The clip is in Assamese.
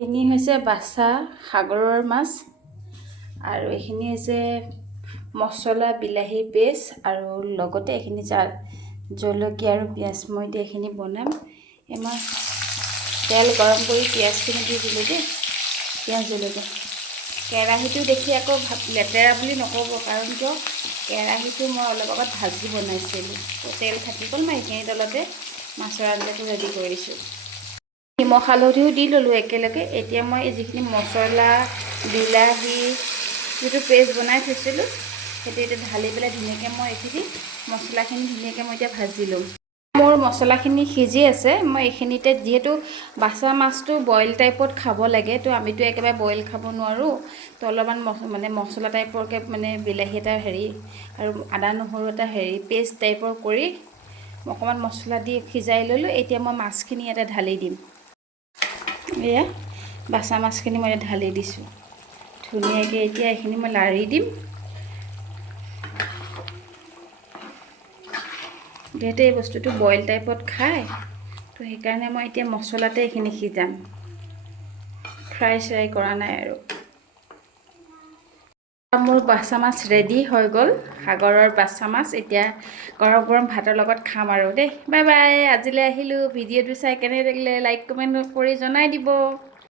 এইখিনি হৈছে বাছা সাগৰৰ মাছ আৰু এইখিনি হৈছে মছলা বিলাহী পেষ্ট আৰু লগতে এইখিনি জলকীয়া আৰু পিঁয়াজ মই এতিয়া এইখিনি বনাম। মই তেল গৰম কৰি পিঁয়াজখিনি দি দিলোঁ দেই, পিঁয়াজ জলকীয়া। কেৰাহীটো দেখি আকৌ লেতেৰা বুলি নক'ব, কাৰণ কিয় কেৰাহীটো মই অলপ আগত ভাজি বনাইছিলোঁ, তেল থাকি গ'ল। মই এইখিনি তলতে মাছৰ আঞ্জাটো ৰেডি কৰিছোঁ। নিমখ হালধিও দি ল'লোঁ একেলগে। এতিয়া মই যিখিনি মছলা বিলাহী যিটো পেষ্ট বনাই থৈছিলোঁ সেইটো এতিয়া ঢালি পেলাই ধুনীয়াকৈ মই এইখিনি মছলাখিনি ধুনীয়াকৈ মই এতিয়া ভাজি ল'ম। মোৰ মছলাখিনি সিজি আছে। মই এইখিনিতে যিহেতু বাছা মাছটো বইল টাইপত খাব লাগে, তো আমিতো একেবাৰে বইল খাব নোৱাৰোঁ, তো অলপমান মছলা টাইপৰকৈ বিলাহী এটা আৰু আদা নহৰু এটা পেষ্ট টাইপৰ কৰি অকণমান মছলা দি সিজাই ল'লোঁ। এতিয়া মই মাছখিনি ইয়াতে ঢালি দিম। এয়া বাছা মাছখিনি মই ঢালি দিছোঁ ধুনীয়াকৈ। এতিয়া এইখিনি মই লাৰি দিম। যিহেতু এই বস্তুটো বইল টাইপত খায়, তো সেইকাৰণে মই এতিয়া মছলাতে এইখিনি সিজাম, ফ্ৰাই কৰা নাই আৰু। মোৰ বাছা মাছ ৰেডি হৈ গ'ল, সাগৰৰ বাছা মাছ। এতিয়া গৰম গৰম ভাতৰ লগত খাম আৰু দেই। বাই বাই, আজিলৈ আহিলোঁ। ভিডিঅ'টো চাই কেনে লাগিলে লাইক কমেণ্ট কৰি জনাই দিব।